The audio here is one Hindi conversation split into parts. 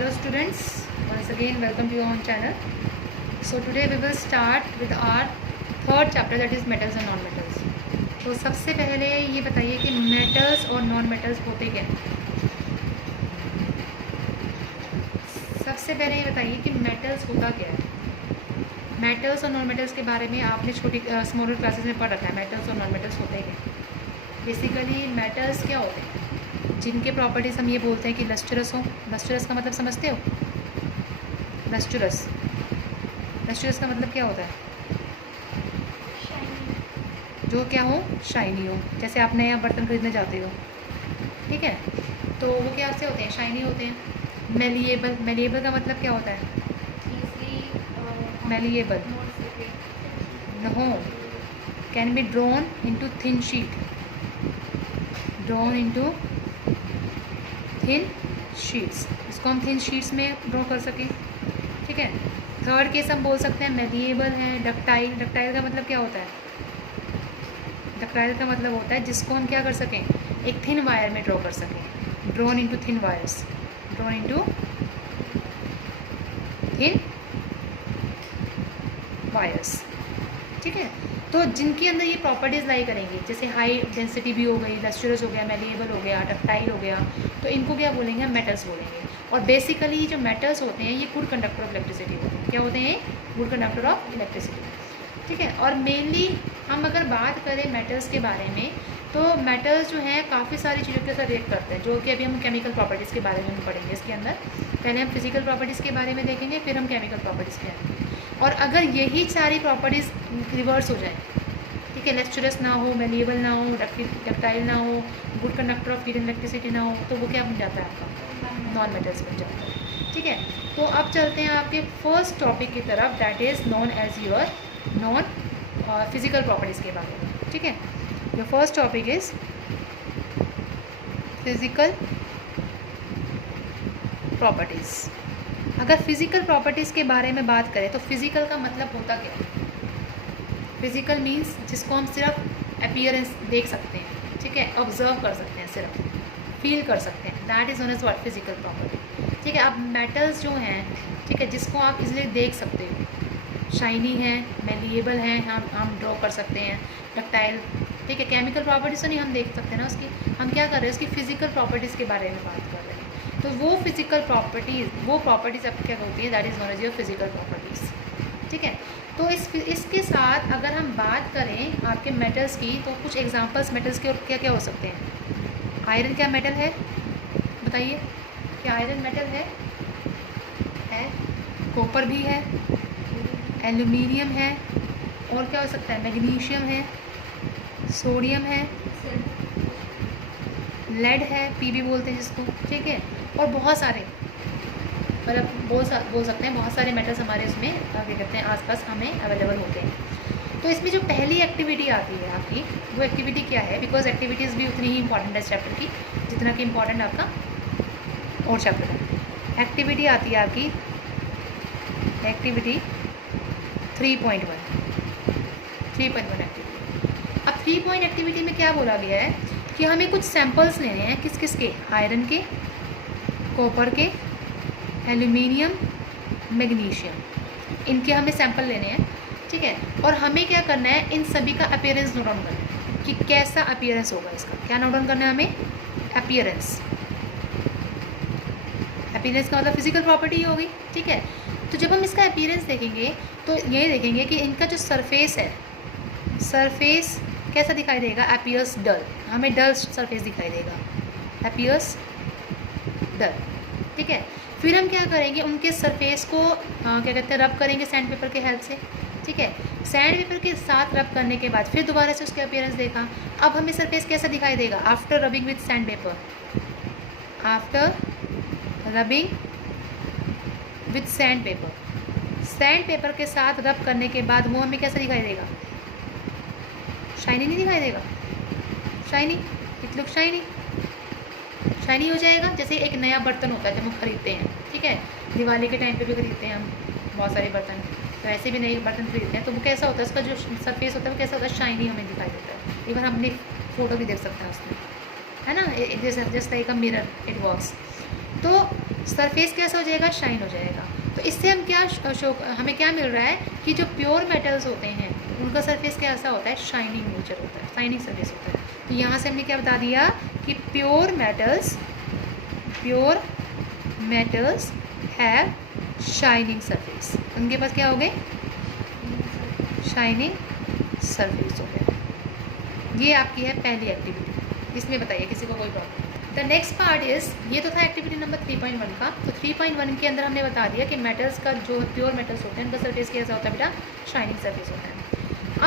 Hello students, once again welcome to your own channel. So today we will start with our third chapter, that is metals and non-metals. तो सबसे पहले ये बताइए कि मेटल्स और नॉन मेटल्स होते क्या हैं। सबसे पहले ये बताइए कि मेटल्स होता क्या है। मेटल्स और नॉन मेटल्स के बारे में आपने छोटी स्मॉलर क्लासेस में पढ़ रखा है। मेटल्स और नॉन मेटल्स होते क्या। बेसिकली मेटल्स क्या होते हैं, जिनके प्रॉपर्टीज़ हम ये बोलते हैं कि लस्टरस हो। लस्टरस का मतलब समझते हो? लस्टरस का मतलब क्या होता है? जो क्या हो, शाइनी हो। जैसे आप नया बर्तन खरीदने जाते हो, ठीक है, तो वो क्या से होते हैं, शाइनी होते हैं। मेलिएबल का मतलब क्या होता है? Malleable no, can be drawn into thin sheet, drawn into thin sheets. इसको हम थिन शीट्स में ड्रॉ कर सकें, ठीक है। थर्ड केस हम बोल सकते हैं मेलिएबल है। डक्टाइल, डक्टाइल का मतलब क्या होता है? डक्टाइल का मतलब होता है जिसको हम क्या कर सकें, एक थिन वायर में ड्रॉ कर सकें। Drawn into thin wires, drawn into thin wires, ठीक है। तो जिनके अंदर ये प्रॉपर्टीज़ लाई करेंगी, जैसे हाई डेंसिटी भी हो गई, लस्टरस हो गया, मेलिएबल हो गया, डक्टाइल हो गया, तो इनको क्या बोलेंगे, हम मेटल्स बोलेंगे। और बेसिकली जो मेटल्स होते हैं ये गुड कंडक्टर ऑफ इलेक्ट्रिसिटी होते हैं। क्या होते हैं? गुड कंडक्टर ऑफ इलेक्ट्रिसिटी, ठीक है। और मेनली हम अगर बात करें मेटल्स के बारे में, तो मेटल्स जो हैं काफ़ी सारी चीज़ों के साथ रिएक्ट करते हैं, जो कि अभी हम केमिकल प्रॉपर्टीज़ के बारे में हम पढ़ेंगे इसके अंदर। पहले हम फिजिकल प्रॉपर्टीज़ के बारे में देखेंगे, फिर हम केमिकल प्रॉपर्टीज़ के आएंगे। और अगर यही सारी प्रॉपर्टीज़ रिवर्स हो जाए, ठीक है, लस्टरस ना हो, मेलिएबल ना हो, डक्टाइल ना हो, good conductor of heat and electricity ना हो, तो वो क्या बन जाता है, आपका नॉन मेटल्स बन जाता है, ठीक है। तो अब चलते हैं आपके फर्स्ट टॉपिक की तरफ, that is known as your non physical properties के बारे में, ठीक है। Your first topic is physical properties. अगर फिजिकल प्रॉपर्टीज़ के बारे में बात करें तो फिजिकल का मतलब होता क्या है? फिजिकल मीन्स जिसको हम सिर्फ अपीयरेंस देख सकते हैं, ठीक है, ऑब्जर्व कर सकते हैं, सिर्फ फील कर सकते हैं, that is known as what, physical property, ठीक है। अब मेटल्स जो हैं, ठीक है, जिसको आप इजीली देख सकते हो, शाइनी है, मेलिएबल है, हम ड्रॉ कर सकते हैं, डक्टाइल, ठीक है। केमिकल प्रॉपर्टीज़ तो नहीं हम देख सकते ना उसकी, हम क्या कर रहे हैं, उसकी फिजिकल प्रॉपर्टीज़ के बारे में बात कर रहे हैं। तो वो फिजिकल प्रॉपर्टीज़, वो प्रॉपर्टीज़ अब क्या होती है, that is known as your physical properties, ठीक है। तो इसके साथ अगर हम बात करें आपके मेटल्स की, तो कुछ एग्जांपल्स मेटल्स के और क्या क्या हो सकते हैं। आयरन क्या मेटल है, बताइए, क्या आयरन मेटल है? कॉपर भी है, एल्यूमिनियम है, और क्या हो सकता है, मैग्नीशियम है, सोडियम है, लेड है, पीबी बोलते हैं जिसको, ठीक है। और बहुत सारे, मतलब बोल सकते हैं बहुत सारे मेटल्स हमारे उसमें क्या कहते हैं आसपास हमें अवेलेबल होते हैं। तो इसमें जो पहली एक्टिविटी आती है आपकी, वो एक्टिविटी क्या है, बिकॉज एक्टिविटीज़ भी उतनी ही इंपॉर्टेंट है इस चैप्टर की जितना कि इम्पॉर्टेंट आपका और चैप्टर है। एक्टिविटी आती है आपकी एक्टिविटी 3.1 एक्टिविटी। अब 3 पॉइंट एक्टिविटी में क्या बोला गया है कि हमें कुछ सैंपल्स लेने हैं, किस किस के, आयरन के, कॉपर के, एल्यूमिनियम, मैग्नीशियम, इनके हमें सैंपल लेने हैं, ठीक है। और हमें क्या करना है, इन सभी का अपीयरेंस नोट डाउन करना है कि कैसा अपीयरेंस होगा इसका। क्या नोट डाउन करना है हमें? अपीयरेंस। अपीयरेंस का मतलब फिजिकल प्रॉपर्टी होगी, ठीक है। तो जब हम इसका अपीयरेंस देखेंगे तो ये देखेंगे कि इनका जो सरफेस है, सरफेस कैसा दिखाई देगा, अपीयर्स डल, हमें डल सरफेस दिखाई देगा, अपीयर्स डल, ठीक है। फिर हम क्या करेंगे, उनके सरफेस को क्या कहते हैं, रब करेंगे सैंड पेपर के हेल्प से, ठीक है। सैंड पेपर के साथ रब करने के बाद फिर दोबारा से उसके अपीयरेंस देखा। अब हमें सरफेस कैसा दिखाई देगा, after rubbing with sand paper, after rubbing with sand paper, sand paper के साथ रब करने के बाद वो हमें कैसा दिखाई देगा, शाइनी नहीं दिखाई देगा, shiny, it look shiny, shiny हो जाएगा। जैसे एक नया बर्तन होता है जब हम खरीदते हैं, ठीक है, दिवाली के टाइम पे भी खरीदते हैं हम बहुत सारे बर्तन, तो ऐसे भी नए बर्तन खरीदते हैं, तो वो कैसा होता है, उसका जो सरफेस होता है वो कैसा होता है, शाइनी हमें दिखाई देता है। इवन हम अपनी फ़ोटो भी देख सकते हैं उसमें, है ना, just like a mirror it works. तो सरफेस कैसा हो जाएगा, शाइन हो जाएगा। तो इससे हम क्या हमें क्या मिल रहा है कि जो प्योर मेटल्स होते हैं उनका सरफेस कैसा होता है, शाइनिंग नेचर होता है, शाइनिंग सरफेस होता है। तो यहाँ से हमने क्या बता दिया कि pure metals have shining surface, उनके पास क्या हो गए, शाइनिंग सरफेस हो गया। ये आपकी है पहली एक्टिविटी, इसमें बताइए किसी को कोई problem. The next part is, ये तो था एक्टिविटी नंबर 3.1 का। तो 3.1 के अंदर हमने बता दिया कि मेटल्स का जो प्योर मेटल्स होते हैं उनका सरफेस कैसा होता है बेटा, शाइनिंग सरफेस होता है।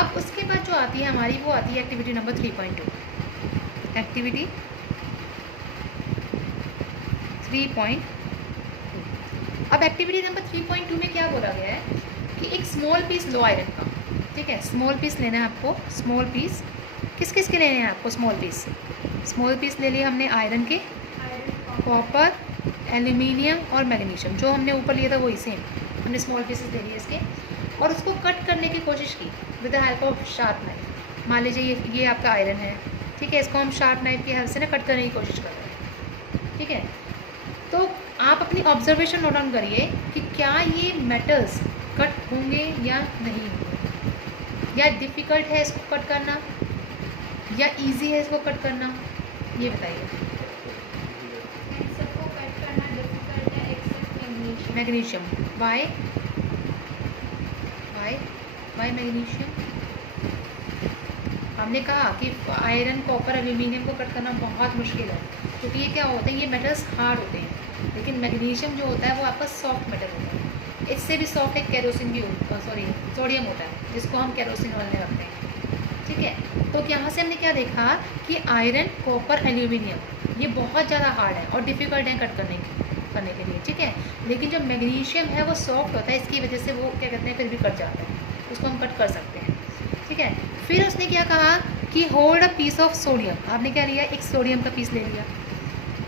अब उसके बाद जो आती है हमारी, वो आती है एक्टिविटी नंबर 3.2। एक्टिविटी 3.2। अब एक्टिविटी नंबर 3.2 में क्या बोला गया है कि एक स्मॉल पीस लो आयरन का, ठीक है, स्मॉल पीस लेना है आपको। स्मॉल पीस किस किस के लेने हैं आपको, स्मॉल पीस ले लिए हमने आयरन के, कॉपर, एल्यूमिनियम और मैग्नीशियम, जो हमने ऊपर लिया था वही सेम हमने स्मॉल पीसेस ले लिए इसके, और उसको कट करने की कोशिश की with the help of sharp knife. मान लीजिए ये आपका आयरन है, ठीक है, इसको हम शार्प नाइफ की हेल्प से ना कट करने की कोशिश कर रहे हैं, ठीक है। तो आप अपनी ऑब्जर्वेशन नोट डाउन करिए कि क्या ये मेटल्स कट होंगे या नहीं होंगे, या डिफ़िकल्ट है इसको कट करना या इजी है इसको कट करना, ये बताइए। सबको कट करना डिफिकल्ट है एक्सेप्ट मैग्नीशियम, वाई मैग्नीशियम? हमने कहा कि आयरन, कॉपर, एल्यूमिनियम को कट करना बहुत मुश्किल है, क्योंकि ये क्या होते हैं, ये मेटल्स हार्ड होते हैं। लेकिन मैग्नीशियम जो होता है वो आपका सॉफ्ट मेटल होता है। इससे भी सॉफ्ट एक केरोसिन भी सोडियम होता है, जिसको हम केरोसिन वाले रखते हैं, ठीक है। तो यहाँ से हमने क्या देखा कि आयरन, कॉपर, एल्यूमिनियम ये बहुत ज़्यादा हार्ड है और डिफ़िकल्ट है कट करने के लिए, ठीक है। लेकिन जो मैग्नीशियम है वो सॉफ्ट होता है, इसकी वजह से वो क्या कहते हैं फिर भी कट जाता है, उसको हम कट कर सकते हैं, ठीक है। फिर उसने क्या कहा कि hold a piece of sodium, आपने क्या लिया, एक सोडियम का पीस ले लिया,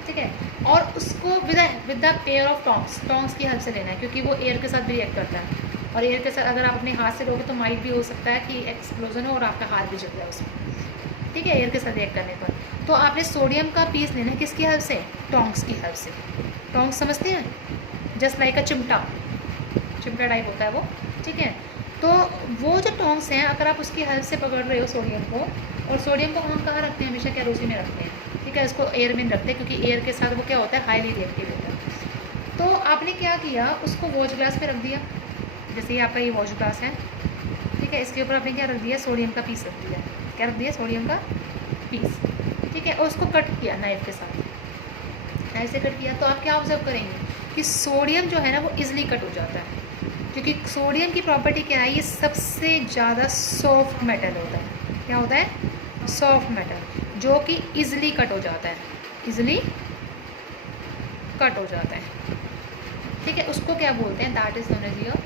ठीक है, और उसको with the pair of tongs की हेल्प से लेना है, क्योंकि वो एयर के साथ भी रिएक्ट करता है, और एयर के साथ अगर आप अपने हाथ से लोगे तो माइट भी हो सकता है कि एक्सप्लोजन हो और आपका हाथ भी जल जाए उसमें, ठीक है, एयर के साथ रिएक्ट करने पर। तो आपने सोडियम का पीस लेना है, किसकी हेल्प से, टोंग्स की हेल्प से। टोंग्स समझते हैं, जस्ट लाइक अ चिमटा टाइप होता है वो, ठीक है। तो वो जो टोंग्स हैं, अगर आप उसकी हेल्प से पकड़ रहे हो सोडियम को, और सोडियम को हम कहाँ रखते हैं, हमेशा केरोसिन में रखते हैं, ठीक है, इसको एयर में रखते हैं, क्योंकि एयर के साथ वो क्या होता है, हाईली रिएक्टिव होता है। तो आपने क्या किया, उसको वॉच ग्लास में रख दिया, जैसे ये आपका ये वॉच ग्लास है, ठीक है, इसके ऊपर आपने क्या रख दिया, सोडियम का पीस रख दिया, क्या रख दिया, सोडियम का पीस, ठीक है, और उसको कट किया नाइफ के साथ, नाइफ से कट किया। तो आप क्या ऑब्जर्व करेंगे कि सोडियम जो है ना वो इजीली कट हो जाता है, क्योंकि सोडियम की प्रॉपर्टी क्या है, ये सबसे ज़्यादा सॉफ्ट मेटल होता है। क्या होता है, सॉफ्ट मेटल, जो कि इजीली कट हो जाता है, इजीली कट हो जाता है, ठीक है। उसको क्या बोलते हैं, that is known as your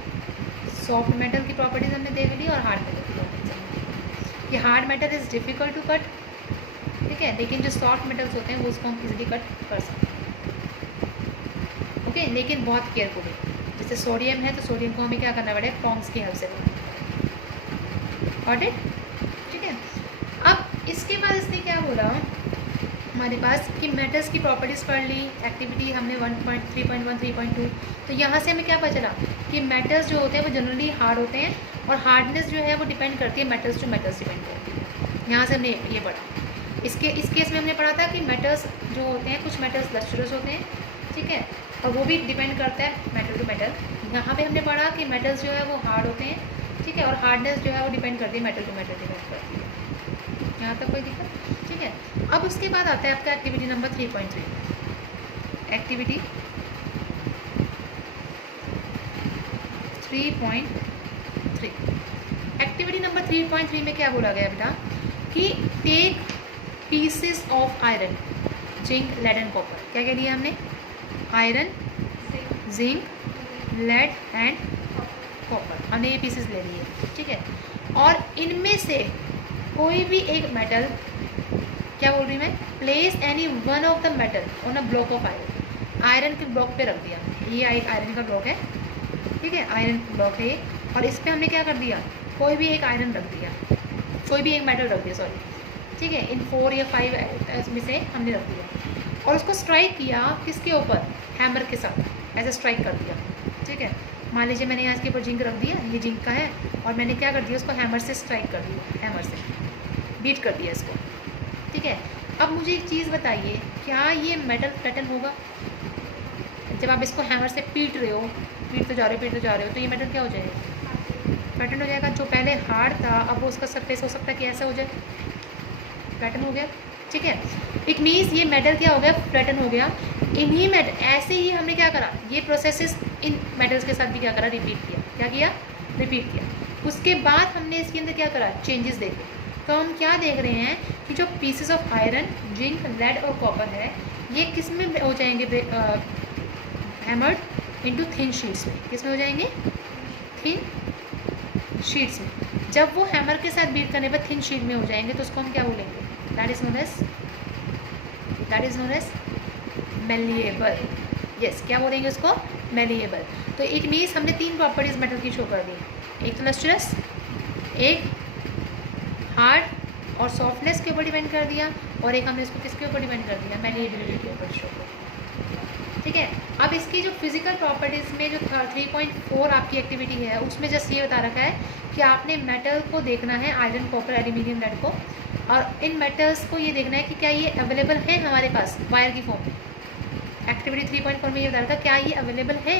soft metal की प्रॉपर्टीज हमने देख ली, और हार्ड मेटल की प्रॉपर्टीज। ये hard metal is difficult to cut, ठीक है, लेकिन जो सॉफ्ट मेटल्स होते हैं वो उसको हम इजीली कट कर सकते हैं, ओके, लेकिन बहुत केयरफुली। जैसे सोडियम है तो सोडियम को हमें क्या करना पड़ेगा, टोंग्स की हेल्प से गॉट इट, ठीक है। अब इसके बाद इसने क्या बोला हमारे पास कि मेटल्स की प्रॉपर्टीज़ पढ़ ली, एक्टिविटी हमने 1.3.1 3.2। तो यहाँ से हमें क्या पता चला कि मेटल्स जो होते हैं वो जनरली हार्ड होते हैं, और हार्डनेस जो है वो डिपेंड करती है मेटल्स टू मेटल्स डिपेंड करती है। यहाँ से हमने ये पढ़ा। इस केस में हमने पढ़ा था कि मेटल्स जो होते हैं, कुछ मेटल्स लस्टरस होते हैं, ठीक है, और वो भी डिपेंड करता है मेटल टू मेटल। यहाँ पे हमने पढ़ा कि मेटल्स जो है वो हार्ड होते हैं, ठीक है, और हार्डनेस जो है वो डिपेंड करती है मेटल टू मेटल डिपेंड करती है। यहाँ तक कोई दिक्कत, ठीक है। अब उसके बाद आता है आपका activity number 3.3। Activity 3.3। Activity number 3.3 में क्या बोला गया बेटा कि take pieces of iron, zinc, lead and copper. क्या क्या लिया हमने, iron, zinc, lead and copper, हमने ये पीसेस ले लिए, ठीक है। और इनमें से कोई भी एक मेटल, क्या बोल रही मैं, place any one of the metal on a block of iron, iron के ब्लॉक पे रख दिया। ये एक आयरन का ब्लॉक है, ठीक है, आयरन ब्लॉक है ये, और इस पर हमने क्या कर दिया, कोई भी एक आयरन रख दिया, कोई भी एक मेटल रख दिया, सॉरी, ठीक है, इन 4 या 5 में से हमने रख दिया। और उसको स्ट्राइक किया किसके ऊपर, हैमर के साथ, ऐसे स्ट्राइक कर दिया, ठीक है। मान लीजिए मैंने यहाँ इसके ऊपर जिंक रख दिया, ये जिंक का है, और मैंने क्या कर दिया, उसको हैमर से स्ट्राइक कर दिया, हैमर से बीट कर दिया इसको, ठीक है। अब मुझे एक चीज़ बताइए, क्या ये मेटल फ्लैटन होगा? जब आप इसको हैमर से पीट रहे हो, पीटते जा रहे हो, तो ये मेटल क्या हो जाएगा, फ्लैटन हो जाएगा। जो पहले हार्ड था अब वो उसका सरफेस हो सकता है कि ऐसा हो जाए, फ्लैटन हो गया, ठीक है। इट मीन्स ये मेटल क्या हो गया, फ्लैटन हो गया। इन्हीं मेटल, ऐसे ही हमने क्या करा, ये प्रोसेस इन मेटल्स के साथ भी क्या करा, रिपीट किया, क्या किया, रिपीट किया। उसके बाद हमने इसके अंदर क्या करा, चेंजेस देखे। तो हम क्या देख रहे हैं कि जो pieces of iron, zinc, lead और कॉपर है, ये किस में हो जाएंगे, हैमर्ड इनटू थिन शीट्स में। किस में हो जाएंगे, थिन शीट्स में। जब वो हैमर के साथ बीट करने पर थिन शीट में हो जाएंगे तो उसको हम क्या बोलेंगे, that is known as malleable. Yes, क्या बोलेंगे उसको, मेलिएबल। तो इट मीन्स हमने 3 प्रॉपर्टीज मेटल की शो कर दी, एक तो लस्ट्रस, एक हार्ड और सॉफ्टनेस के ऊपर डिपेंड कर दिया, और एक हमने इसको किसके ऊपर डिपेंड कर दिया, मेलिएबिलिटी के ऊपर शो कर दिया, ठीक है। अब इसकी जो फिजिकल प्रॉपर्टीज़ में जो 3.4 आपकी एक्टिविटी है, उसमें जस्ट ये बता रखा है कि आपने मेटल को देखना है, आयरन, कॉपर, एल्यूमिनियम, लेड को, और इन मेटल्स को ये देखना है कि क्या ये अवेलेबल है हमारे पास वायर की फॉर्म में। एक्टिविटी 3.4 में ये बता रखा है क्या ये अवेलेबल है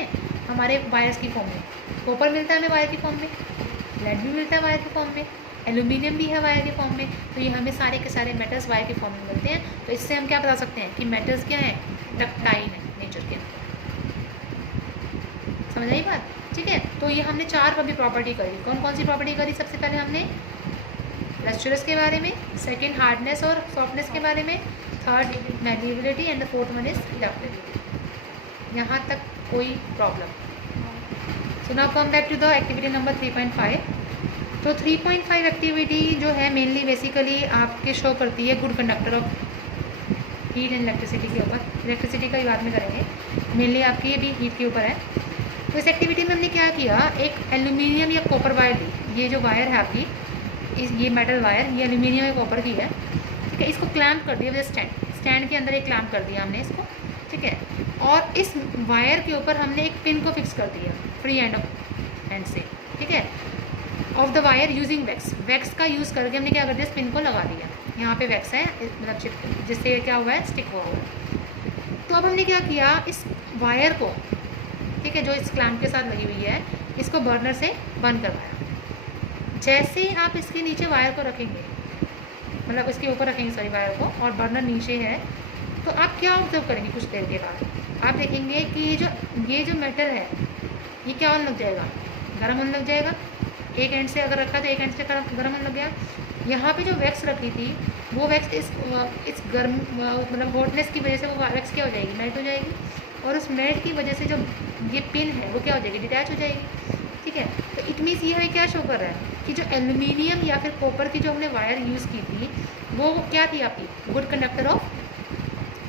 हमारे वायर्स की फॉर्म में। कॉपर मिलता है हमें वायर की फॉर्म में, लेड भी मिलता है वायर की फॉर्म में, एल्यूमिनियम भी है वायर की फॉर्म में। तो ये हमें सारे के सारे मेटल्स वायर की फॉर्म में मिलते हैं। तो इससे हम क्या बता सकते हैं कि मेटल्स क्या हैं, डक्टाइल है नेचर के अंदर। समझ आई बात, ठीक है। तो ये हमने 4 अभी प्रॉपर्टी करी। कौन कौन सी प्रॉपर्टी करी, सबसे पहले हमने लस्ट्रस के बारे में, सेकंड हार्डनेस और सॉफ्टनेस के बारे में, third malleability and the fourth one is ductility. यहाँ तक कोई problem? So now come back to the activity number 3.5। तो 3.5 एक्टिविटी जो है मेनली बेसिकली आपके शो करती है good conductor of heat and electricity के ऊपर। इलेक्ट्रिसिटी का ही बाद में करेंगे, मेनली आपकी ये भी हीट के ऊपर है। तो इस एक्टिविटी में हमने क्या किया, एक एल्यूमिनियम या कॉपर वायर ली। ये जो वायर है आपकी, ये मेटल वायर, ये एल्यूमिनियम या कॉपर की है, ठीक है। इसको क्लैम्प कर दिया स्टैंड के अंदर एक क्लैम्प कर दिया हमने इसको, ठीक है। और इस वायर के ऊपर हमने एक पिन को फिक्स कर दिया फ्री एंड से, ठीक है, of the wire using wax का यूज़ करके हमने क्या कर दिया, इस पिन को लगा दिया। यहाँ पे वैक्स है, मतलब चिप, जिससे क्या हुआ है, स्टिक हुआ है। तो अब हमने क्या किया, इस वायर को, ठीक है, जो इस क्लैम्प के साथ लगी हुई है, इसको बर्नर से बर्न करवाया। जैसे आप इसके नीचे वायर को रखेंगे, मतलब इसके ऊपर रखेंगे सॉरी वायर को, और बर्नर नीचे है, तो आप क्या ऑब्जर्व करेंगे, कुछ देर के बाद आप देखेंगे कि ये जो मेटल है, ये क्या होने लग जाएगा, गर्म होने लग जाएगा। एक एंड से अगर रखा तो एक एंड से गर्म होने लग गया। यहाँ पे जो वैक्स रखी थी, वो वैक्स इस गर्म मतलब हॉटनेस की वजह से वो वैक्स क्या हो जाएगी, मेल्ट हो जाएगी, और उस मेल्ट की वजह से जो ये पिन है वो क्या हो जाएगी, डिटैच हो जाएगी, ठीक है। तो इट मीन्स ये हमें क्या शो कर रहा है कि जो एल्यूमिनियम या फिर कॉपर की जो हमने वायर यूज़ की थी, वो क्या थी आपकी, गुड कंडक्टर ऑफ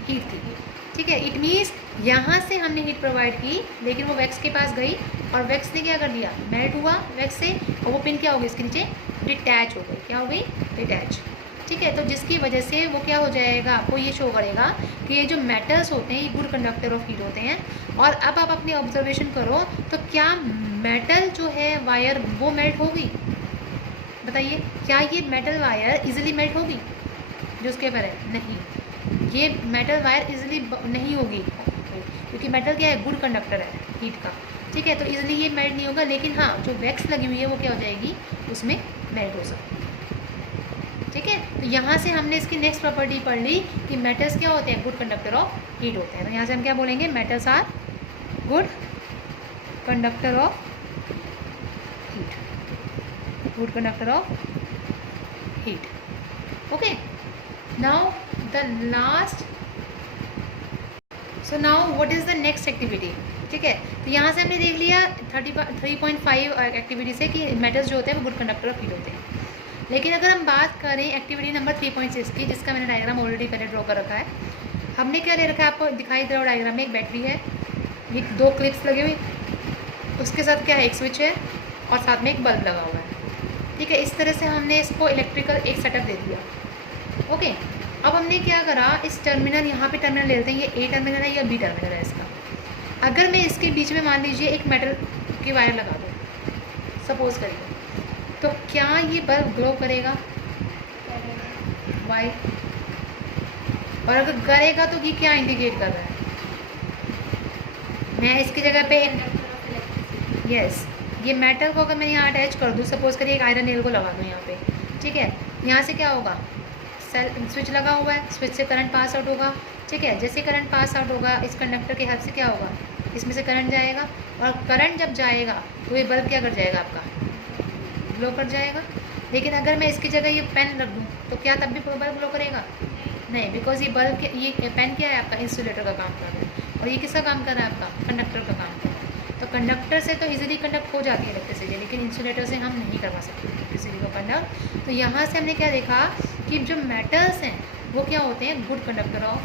हीट थी, ठीक है। इट मीन्स यहाँ से हमने हीट प्रोवाइड की, लेकिन वो वैक्स के पास गई और वैक्स ने क्या कर दिया, मेल्ट हुआ वैक्स से, और वो पिन क्या हो गई, इसके नीचे डिटैच हो गई। क्या हो गई, डिटैच, ठीक है। तो जिसकी वजह से वो क्या हो जाएगा, आपको ये शो करेगा कि ये जो मेटल्स होते हैं ये गुड कंडक्टर ऑफ हीट होते हैं। और अब आप अपनी ऑब्जर्वेशन करो, तो क्या मेटल जो है वायर वो मेल्ट होगी, बताइए, क्या ये मेटल वायर इजीली मेल्ट होगी जो उसके ऊपर है, नहीं, ये मेटल वायर इजीली नहीं होगी, क्योंकि मेटल क्या है, गुड कंडक्टर है हीट का, ठीक है। तो इजीली ये मेल्ट नहीं होगा, लेकिन हाँ जो वैक्स लगी हुई है वो क्या हो जाएगी, उसमें मेल्ट हो सकती है, ठीक है। तो यहाँ से हमने इसकी नेक्स्ट प्रॉपर्टी पढ़ ली कि मेटल्स क्या होते हैं, गुड कंडक्टर ऑफ हीट होते हैं। तो यहाँ से हम क्या बोलेंगे, metals are good conductor of heat, good conductor of heat, okay. Now the last, so now what is the next activity, ठीक है। तो यहाँ से हमने देख लिया 3.5 एक्टिविटी से कि मेटल्स जो होते हैं वो गुड कंडक्टर ऑफ हीट होते हैं। लेकिन अगर हम बात करें एक्टिविटी नंबर 3.6 की, जिसका मैंने डायग्राम ऑलरेडी पहले ड्रॉ कर रखा है, हमने क्या ले रखा है, आपको दिखाई दे रहा है डायग्राम में, एक बैटरी है, ये 2 क्लिप्स लगे हुए, उसके साथ क्या है, एक स्विच है, और साथ में एक बल्ब लगा हुआ है, ठीक है। इस तरह से हमने इसको इलेक्ट्रिकल एक सेटअप दे दिया, ओके। अब हमने क्या करा, इस टर्मिनल, यहाँ पे टर्मिनल ले लेते हैं, ये ए टर्मिनल है या बी टर्मिनल है इसका। अगर मैं इसके बीच में मान लीजिए एक मेटल की वायर लगा दूँ सपोज करिए, तो क्या ये बल्ब ग्लो करेगा? वाई? और अगर करेगा तो ये क्या इंडिकेट कर रहा है? मैं इसकी जगह पे यस, ये मेटल को अगर मैं यहाँ अटैच कर दूँ, सपोज करिए एक आयरन नेल को लगा दूँ यहाँ पे, ठीक है, यहाँ से क्या होगा, सेल स्विच लगा हुआ है, स्विच से करंट पास आउट होगा, ठीक है, जैसे करंट पास आउट होगा इस कंडक्टर के हेल्प से क्या होगा, इसमें से करंट जाएगा, और करंट जब जाएगा तो ये बल्ब क्या कर जाएगा आपका, ग्लो कर जाएगा। लेकिन अगर मैं इसकी जगह ये पेन रख दूँ तो क्या तब भी बल्ब ग्लो करेगा? नहीं, बिकॉज ये बल्ब, ये पेन क्या है आपका, इंसुलेटर का काम कर रहा है, और ये किसका काम कर रहा है आपका, कंडक्टर का काम कर रहा है। तो कंडक्टर से तो इजीली कंडक्ट हो जाती है इलेक्ट्रिसिटी, लेकिन इंसुलेटर से हम नहीं करवा सकते इलेक्ट्रिसिटी को कंडक्ट। तो यहाँ से हमने क्या देखा कि जो मेटल्स हैं वो क्या होते हैं, गुड कंडक्टर ऑफ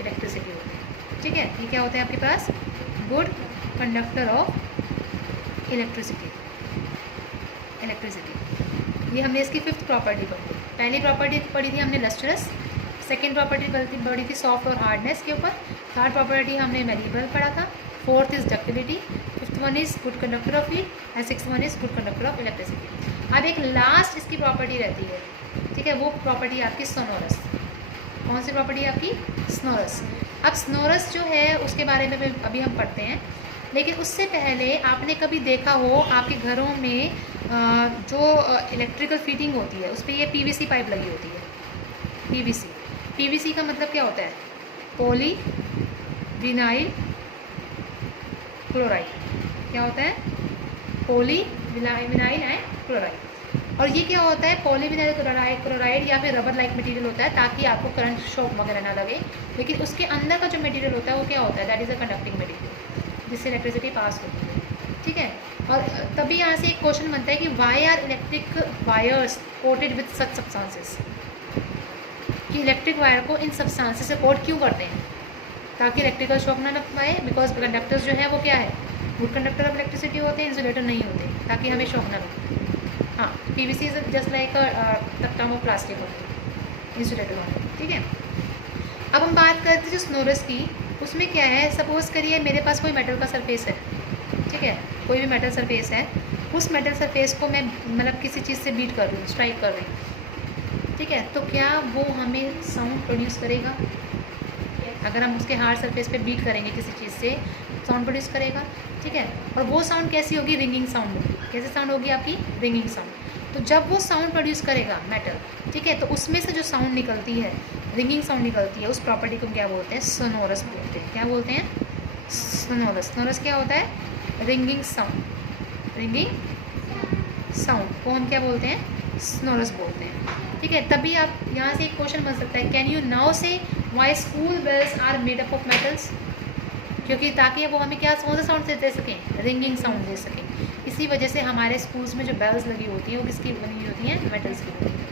इलेक्ट्रिसिटी होते हैं, ठीक है। ये क्या होते हैं आपके पास, गुड कंडक्टर ऑफ इलेक्ट्रिसिटी। ये हमने इसकी 5th प्रॉपर्टी पढ़ी। पहली प्रॉपर्टी पढ़ी थी हमने लस्ट्रस, सेकेंड प्रॉपर्टी पढ़ी थी सॉफ्ट और हार्डनेस के ऊपर, थर्ड प्रॉपर्टी हमने मेलिबल पढ़ा था, 4th is ductility, 5th one is good conductor of heat and 6th one is good conductor of electricity. अब एक लास्ट इसकी प्रॉपर्टी रहती है, ठीक है, वो प्रॉपर्टी आपकी सोनोरस। कौन सी प्रॉपर्टी है आपकी, स्नोरस। अब स्नोरस जो है उसके बारे में अभी हम पढ़ते हैं, लेकिन उससे पहले आपने कभी देखा हो आपके घरों में जो इलेक्ट्रिकल फिटिंग होती है उस पर ये पीवीसी पाइप लगी होती है। पीवीसी का मतलब क्या होता है, पॉली विनाइल क्लोराइड। क्या होता है, पॉली विनाइल एंड क्लोराइड। और ये क्या होता है, पॉली विनाइल क्लोराइड या फिर रबर लाइक मटेरियल होता है ताकि आपको करंट शॉक वगैरह ना लगे। लेकिन उसके अंदर का जो मटेरियल होता है वो क्या होता है, that is a conducting material जिससे इलेक्ट्रिसिटी पास होती है, ठीक है। और तभी यहाँ से एक क्वेश्चन बनता है कि why are electric wires coated with such substances, कि इलेक्ट्रिक वायर को इन सब्सटेंसेस से कोट क्यों करते हैं, ताकि इलेक्ट्रिकल शॉक ना लग पाए। बिकॉज कंडक्टर्स जो है वो क्या है, गुड कंडक्टर ऑफ इलेक्ट्रिसिटी होते हैं, इंसुलेटर नहीं होते, ताकि हमें शॉक ना लगे। हाँ, PVC is just like term of plastic होती है इंसुलेटर वाला, ठीक है। अब हम बात करते हैं जो स्नोरस की, उसमें क्या है, सपोज़ करिए मेरे पास कोई मेटल का सरफेस है, ठीक है, कोई भी मेटल सरफेस है, उस मेटल सरफेस को मैं मतलब किसी चीज़ से बीट कर रही हूँ, स्ट्राइक कर रही हूँ, ठीक है, तो क्या वो हमें साउंड प्रोड्यूस करेगा? अगर हम उसके हार्ड सरफेस पे बीट करेंगे किसी चीज़ से, साउंड प्रोड्यूस करेगा, ठीक है। और वो साउंड कैसी होगी, रिंगिंग साउंड होगी। कैसे साउंड होगी आपकी, रिंगिंग साउंड। तो जब वो साउंड प्रोड्यूस करेगा मेटल, ठीक है, तो उसमें से जो साउंड निकलती है, रिंगिंग साउंड निकलती है, उस प्रॉपर्टी को क्या बोलते हैं, सोनोरस बोलते हैं। क्या बोलते हैं, सोनोरस। सोनोरस क्या होता है, रिंगिंग साउंड। रिंगिंग साउंड को हम क्या बोलते हैं, स्नोरस बोलते हैं, ठीक है। तभी आप यहाँ से एक क्वेश्चन बन सकता है, can you now say why school bells are made up of metals, क्योंकि ताकि वो हमें क्या कौन सा साउंड दे सकें, रिंगिंग साउंड दे सकें। इसी वजह से हमारे स्कूल्स में जो बेल्स लगी होती हैं वो किसकी बनी हुई होती हैं, मेटल्स की बनी हुई होती हैं।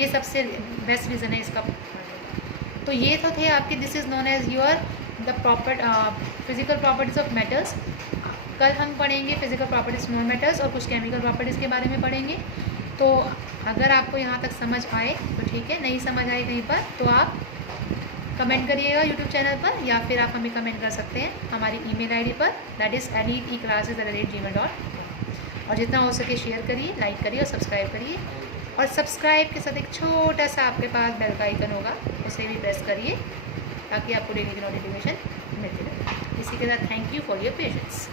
ये सबसे बेस्ट रीज़न है इसका। तो ये तो थे आपके, this is known as your the physical properties of metals. कल हम पढ़ेंगे फिजिकल प्रॉपर्टीज़ नॉन मेटल्स और कुछ केमिकल प्रॉपर्टीज़ के बारे में पढ़ेंगे। तो अगर आपको यहाँ तक समझ आए तो ठीक है, नहीं समझ आए कहीं पर तो आप कमेंट करिएगा यूट्यूब चैनल पर, या फिर आप हमें कमेंट कर सकते हैं हमारी ईमेल आईडी पर, दैट इज़ eliteclasses@gmail.com। और जितना हो सके शेयर करिए, लाइक करिए और सब्सक्राइब करिए। और सब्सक्राइब के साथ एक छोटा सा आपके पास बेल का आइकन होगा, उसे भी प्रेस करिए ताकि आपको डेली की नोटिफिकेशन मिलती रहे। इसी के साथ thank you for your patience.